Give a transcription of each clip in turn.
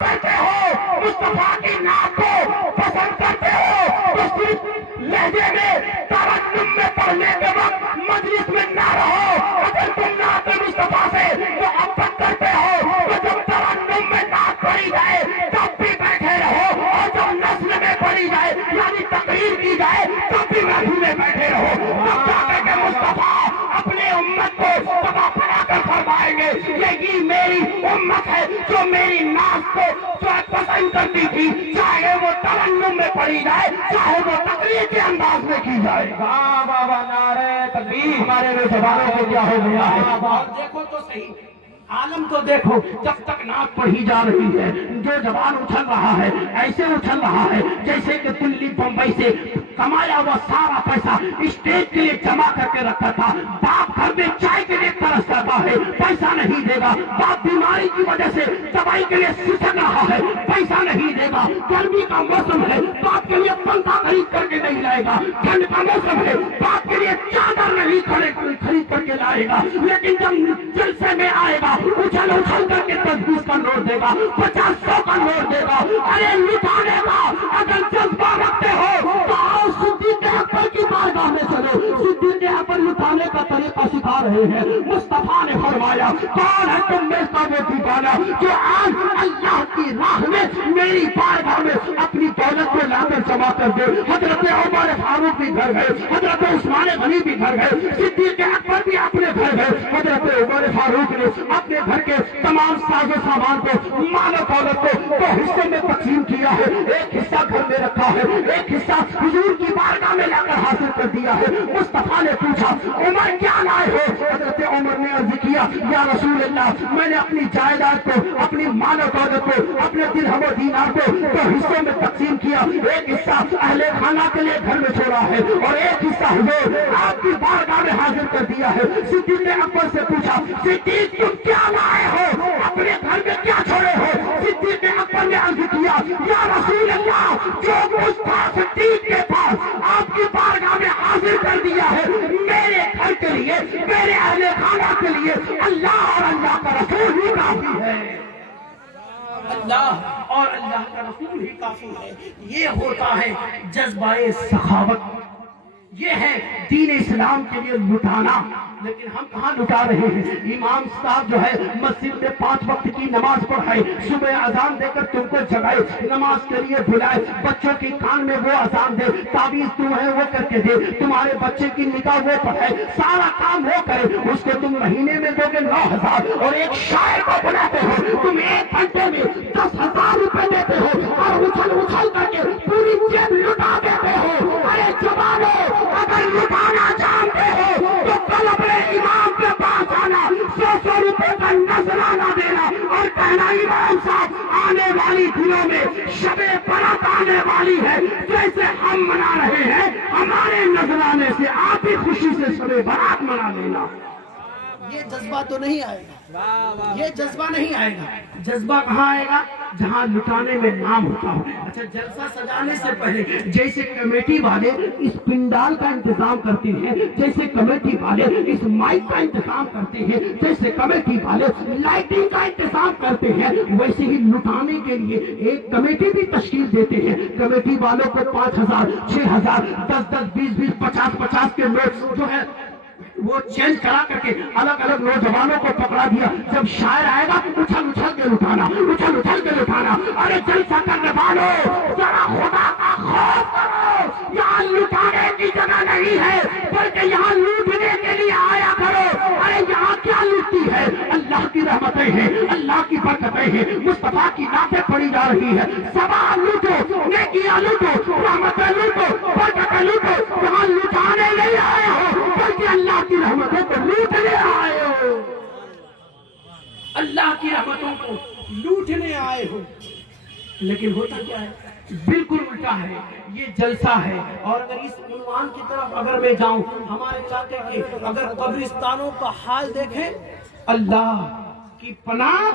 کرتے ہو مصطفیٰ کی نعت کو پسند کرتے ہو تو صرف لہجے میں ترنم میں پڑھنے کے وقت مجلس میں نہ رہو. اگر تم نعت مصطفیٰ سے محبت کرتے ہو تو جب ترنم میں نعت پڑھی جائے تب بھی بیٹھے رہو, اور جب نثر میں پڑھی جائے یعنی تقریر کی جائے تب بھی محفل میں بیٹھے رہو. تب جا کر کے مصطفیٰ اپنے امت کو سبا پڑھا کر فرمائیں گے یہی میری امت ہے جو میری نعت کو پسند کرتی تھی, چاہے وہ ترنم میں پڑھی جائے چاہے وہ تقریر کے انداز میں کی جائے. بابا نعرہ تکبیر. ہمارے نوجوانوں کو کیا ہو گیا ہے؟ اور دیکھو تو صحیح عالم تو دیکھو, جب تک نعت پڑھی جا رہی ہے جو زبان اچھل رہا ہے ایسے اچھل رہا ہے جیسے کہ دلی بمبئی سے کمایا ہوا سارا پیسہ اسٹیج کے لیے جمع کر کے رکھا تھا. باپ گھر میں چائے کے لیے ترس رہا ہے, پیسہ نہیں دے گا. باپ بیماری کی وجہ سے دوائی کے لیے سسک رہا ہے, پیسہ نہیں دے گا. گرمی کا موسم ہے, باپ کے لیے پنکھا خرید کر کے نہیں لائے گا. ٹھنڈ کا موسم ہے, باپ کے لیے چادر نہیں خرید کر کے لائے گا. لیکن جب جلسے میں آئے گا اچھل اچھل کر کے 10-20 کا نوٹ دے گا, 50-100 کا نوٹ دے گا. ارے لٹانے کا اگر جذبہ رکھتے ہو تو آؤ صدیق اکبر کی بارگاہ میں چلو. صدیق اکبر لٹانے کا طریقہ سکھا رہے ہیں. مصطفیٰ نے فرمایا کون ہے تم میں کا وہ دیوانہ جو آج اللہ کی راہ میں میری بارگاہ میں اپنی دولت کو لا کر جمع کر دے. حضرت عمر فاروق بھی گھر گئے, حضرت عثمان غنی بھی گھر گئے, صدیق اکبر بھی اپنے گھر گئے. حضرت عمر فاروق نے اپنے گھر کے تمام ساز و سامان کو مال و دولت کو 2 حصے میں تقسیم کیا ہے. ایک حصہ گھر میں رکھا ہے, ایک حصہ حضور کی بارگاہ میں لا کر حاصل کر دیا ہے. مصطفیٰ نے پوچھا عمر کیا لائے ہو؟ حضرت عمر نے عرض کیا یا رسول اللہ میں نے اپنی جائیداد کو, اپنی مال و دولت کو, اپنے درہم و دینار کو 2 حصوں میں تقسیم کیا. ایک حصہ اہل خانہ کے لیے گھر میں چھوڑا ہے اور ایک حصہ حضور آپ کی بارگاہ میں حاضر کر دیا ہے. صدیق اکبر سے پوچھا صدیق تم کیا لائے ہو, اپنے گھر میں کیا چھوڑے ہو؟ صدیق اکبر نے عرض کیا یا رسول اللہ جو کچھ تھا صدیق کے پاس آپ کی بارگاہ میں حاضر کر دیا ہے. میرے گھر کے لیے, میرے اہل خانہ کے لیے اللہ اور اللہ کا رسول ہی کافی ہے. اللہ اور اللہ کا رسول ہی کافی ہے. یہ ہوتا ہے جذبہ سخاوت, یہ ہے دین اسلام کے لیے لٹانا. لیکن ہم کہاں لٹا رہے ہیں؟ امام صاحب جو ہے مسجد میں 5 وقت کی نماز پڑھائے, صبح اذان دے کر تم کو جگائے, نماز کے لیے بلائے, بچوں کی کان میں وہ اذان دے, تعویذ تم ہے وہ کر کے دے, تمہارے بچے کی نکاح وہ پڑھائے, سارا کام وہ کرے. اس کو تم مہینے میں دو گے 9,000, اور ایک شاعر کو بلاتے ہو تم 1 گھنٹے میں 10,000 روپے دیتے ہو اور اچھل اچھل کر کے پوری جیب لٹا دیتے ہو. ارے جوانو اگر لٹانا جانتے ہو تو کل اپنے امام کے پاس آنا, 100 روپے کا نذرانہ دینا اور کہنا امام صاحب آنے والی دنوں میں شب برات آنے والی ہے, جیسے ہم منا رہے ہیں ہمارے نذرانے سے آپ بھی خوشی سے شب برات منا لینا. یہ جذبہ تو نہیں آئے گا, یہ جذبہ نہیں آئے گا. جذبہ کہاں آئے گا؟ جہاں لٹانے میں نام ہوتا ہو. اچھا جلسہ سجانے سے پہلے جیسے کمیٹی والے اس پنڈال کا انتظام کرتے ہیں, جیسے کمیٹی والے اس مائک کا انتظام کرتے ہیں, جیسے کمیٹی والے لائٹنگ کا انتظام کرتے ہیں, ویسے ہی لٹانے کے لیے ایک کمیٹی بھی تشکیل دیتے ہیں. کمیٹی والوں کو 5,000, 6,000, 10-10, 20-20, 50-50 کے نوٹ جو ہے وہ چینج کرا کر کے الگ الگ نوجوانوں کو پکڑا دیا. جب شاعر آئے گا اچھل اچھل کے لٹانا, اچھل اچھل کے لٹانا. ارے جلسہ کرنے والوں ذرا خدا کا خوف کرو, یہاں لٹانے کی جگہ نہیں ہے بلکہ یہاں لوٹنے کے لیے آیا کرو. ارے یہاں کیا لوٹتی ہے؟ اللہ کی رحمتیں ہیں, اللہ کی برکتیں ہیں, مصطفیٰ کی نعتیں پڑھی جا رہی ہے. ثواب لوٹو, نیکیاں لوٹو, رحمتیں لوٹو, برکتیں لوٹو. یہاں لٹانے نہیں آئے ہو بلکہ اللہ کی رحمتوں کو لوٹنے آئے ہو, اللہ کی رحمتوں کو لوٹنے آئے ہو. لیکن ہوتا کیا ہے؟ بالکل الٹا ہے. یہ جلسہ ہے. اور اگر اس عنوان کی طرف اگر میں جاؤں, ہمارے چاہتے کہ اگر قبرستانوں کا حال دیکھیں, اللہ کی پناہ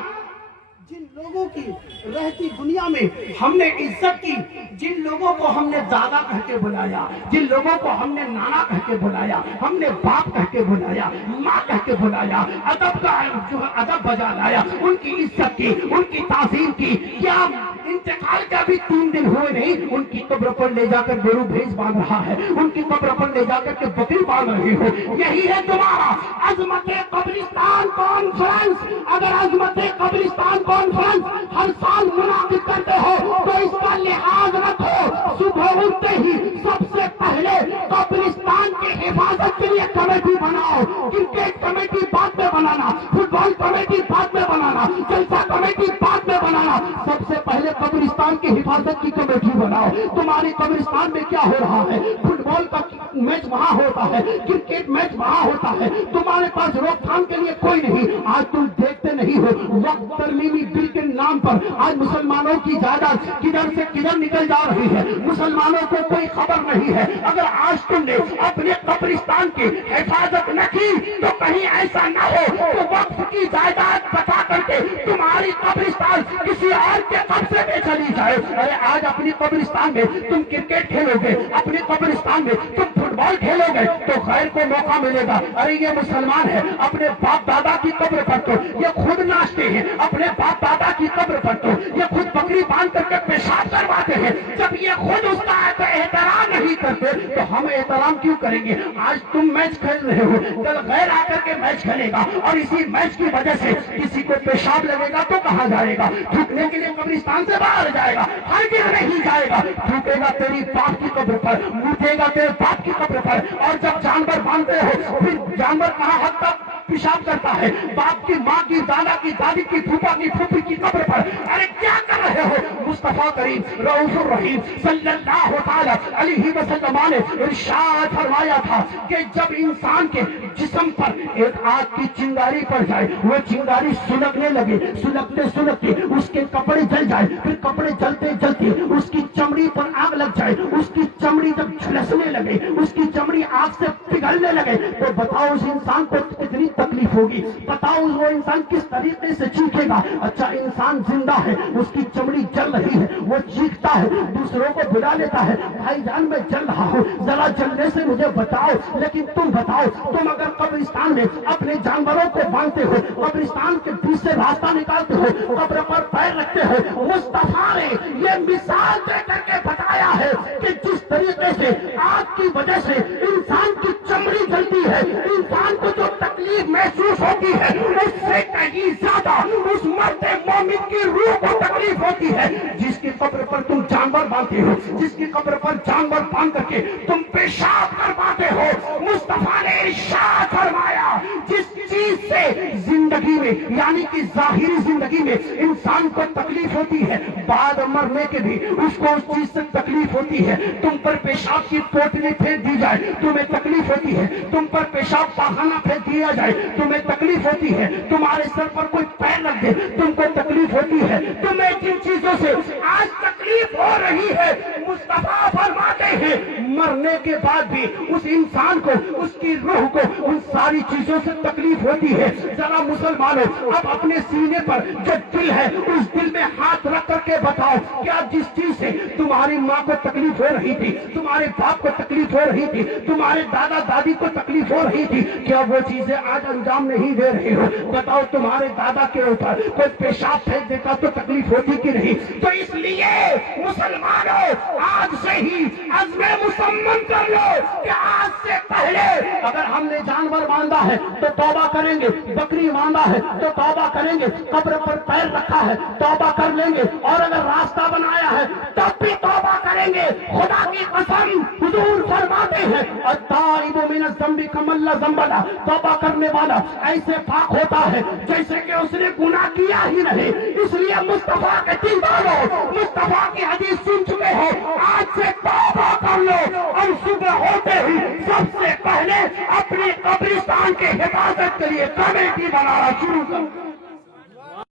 जिन लोगों की रहती दुनिया में हमने इज्जत की, जिन लोगों को हमने दादा कह के बुलाया, जिन लोगों को हमने नाना कह के बुलाया, हमने बाप कह के बुलाया, माँ कह के बुलाया, अदब का जो अदब बजा लाया, उनकी इज्जत की, उनकी ताज़ीम की, क्या इंतकाल का भी 3 दिन हुए नहीं, उनकी कब्र पर ले जाकर बेरू भेज बांध रहा है, उनकी कब्र पर ले जाकर के बकरी बांध रहे हो। यही है तुम्हारा अजमत कब्रिस्तान कॉन्फ्रेंस। अगर अजमत कब्रिस्तान कॉन्फ्रेंस हर साल मुनाकिद करते हो तो इसका लिहाज रखो। सुबह उठते ही सबसे पहले कब्रिस्तान की हिफाजत के लिए कमेटी बनाओ। क्रिकेट कमेटी बाद में बनाना, फुटबॉल कमेटी बाद में बनाना, जलसा कमेटी बाद में बनाना, सबसे पहले कब्रिस्तान की हिफाजत की कमेटी बनाओ। तुम्हारे कब्रिस्तान में क्या हो रहा है? फुटबॉल का मैच वहां होता है, क्रिकेट मैच वहां होता है, तुम्हारे पास रोकथाम के लिए कोई नहीं। आज तुम देखते नहीं हो, वक्त तरमीमी बिल के नाम पर आज मुसलमानों की जायदाद किधर से किधर निकल जा रही है, मुसलमानों को कोई खबर नहीं है। अगर आज तुमने अपने कब्रिस्तान की हिफाजत न की तो कहीं ऐसा न हो तो वक्त की जायदाद बता करके तुम्हारी कब्रिस्तान किसी और के कब्जे में चली जाए। अरे आज अपनी कब्रिस्तान में तुम क्रिकेट खेलोगे, अपने कब्रिस्तान में तुम फुटबॉल खेलोगे तो गैर को मौका मिलेगा। अरे ये मुसलमान है, अपने बाप दादा की कब्र पर तो ये खुद नाचते हैं, अपने बाप दादा की कब्र पर तो ये खुद बकरी बांध करके पेशाब करवाते हैं। जब ये खुद उसका एहतराम नहीं करते तो हम एहतराम क्यों करेंगे? आज तुम मैच खेल रहे हो, कल गैर आकर के मैच खेलेगा और इसी मैच की वजह से किसी को पेशाब लगेगा तो कहाँ जाएगा? थूकने के लिए कब्रिस्तान से बाहर जाएगा? हरगिज़ नहीं जाएगा। थूकेगा तेरी बाप की कब्र पर, मुतेगा तेरे बाप की कब्र पर। और जब जानवर बांधते हो फिर जानवर कहाँ हद तक पेशाब करता है? बाप की, माँ की, दादा की, दादी की, फूफा की, फूफी की कब्र पर। अरे क्या कर रहे हो? मुस्तफा करीम रऊफुर रहीम सल्लल्लाहु तआला अलैहि वसल्लम ने इरशाद फरमाया था कि जब इंसान के जिस्म पर एक आग की चिंगारी पड़ जाए, वो चिंगारी सुलगने लगे, सुलगते सुलगते उसके कपड़े जल जाए, फिर कपड़े जलते जलते उसकी चमड़ी पर आग लग जाए, उसकी चमड़ी जब झुलसने लगे, उसकी चमड़ी आग से पिघलने लगे, तो बताओ उस इंसान को कितनी तकलीफ होगी? बताओ वो इंसान किस तरीके से चीखेगा? अच्छा, इंसान जिंदा है, उसकी चमड़ी जल रही है, वो चीखता है, दूसरों को बुला लेता है, भाईजान मैं जल रहा हूँ, जरा जलने से मुझे बचाओ। लेकिन तुम बताओ, तुम अगर कब्रिस्तान में अपने जानवरों को बांधते हो, कब्रिस्तान के बीच से रास्ता निकालते हो, कब्र पर पैर रखते हो, मुस्तफा ने ये मिसाल दे करके बताया है कि जिस तरीके से आग की वजह से इंसान की चमड़ी जलती है, इंसान को जो तकलीफ महसूस होती है, उससे कहीं ज्यादा उस मरते मोमिन की रूह को तकलीफ होती है जिसकी कब्र पर तुम जानवर बांधते हो, जिसकी कब्र पर जानवर बांध करके तुम पेशाब करवाते हो। मुस्तफा ने इरशाद फरमाया, जिस चीज से जिंदगी में यानी कि जाहिरी जिंदगी में इंसान को तकलीफ होती है, बाद मरने के भी उसको उस चीज से तकलीफ होती है। तुम पर पेशाब की पोटली फेंक दी जाए, तुम्हें तकलीफ होती है। तुम पर पेशाब पाखाना फेंक दिया जाए, तुम्हें तकलीफ होती है। तुम्हारे सर पर कोई पैर रख दे, तुमको तकलीफ होती है। तुम्हें जिन चीजों से आज तकलीफ हो रही है, मुस्तफा फरमाते हैं मरने के बाद भी उस इंसान को, उसकी रूह को उन सारी चीजों से तकलीफ होती है। जरा मुसलमानों, अब अपने सीने पर जो दिल है उस दिल में हाथ रख करके बताओ, क्या जिस चीज से तुम्हारी माँ को तकलीफ हो रही थी, तुम्हारे बाप को तकलीफ हो रही थी, तुम्हारे दादा दादी को तकलीफ हो रही थी, क्या वो चीजें आज अंजाम नहीं दे रहे हो? बताओ, तुम्हारे दादा के ऊपर कोई पेशाब फेंक देता तो तकलीफ होती कि नहीं? तो इसलिए मुसलमानों, आज से ही अज़्म मुसम्मम कर लो कि आज से पहले अगर हमने जानवर बांधा है तो तौबा करेंगे, बकरी बांधा है तो तौबा करेंगे, कब्र पर पैर रखा है तौबा कर लेंगे, और अगर रास्ता बनाया है तब भी तौबा करेंगे। खुदा की कसम, हुजूर फरमाते हैं अत्ताइबु मिनज़ ज़ंबि कमल्ला ज़ंबला, तौबा करने वाला ऐसे पाक होता है जैसे कि उसने गुनाह किया ही नहीं। इसलिए मुस्तफा के दीवारों, मुस्तफा की हदीस सुन चुके हो, आज से तौबा कर लो और सुबह होते ही सबसे पहले अपने कब्रिस्तान के हिफाजत के लिए कमेटी बनाना शुरू करो।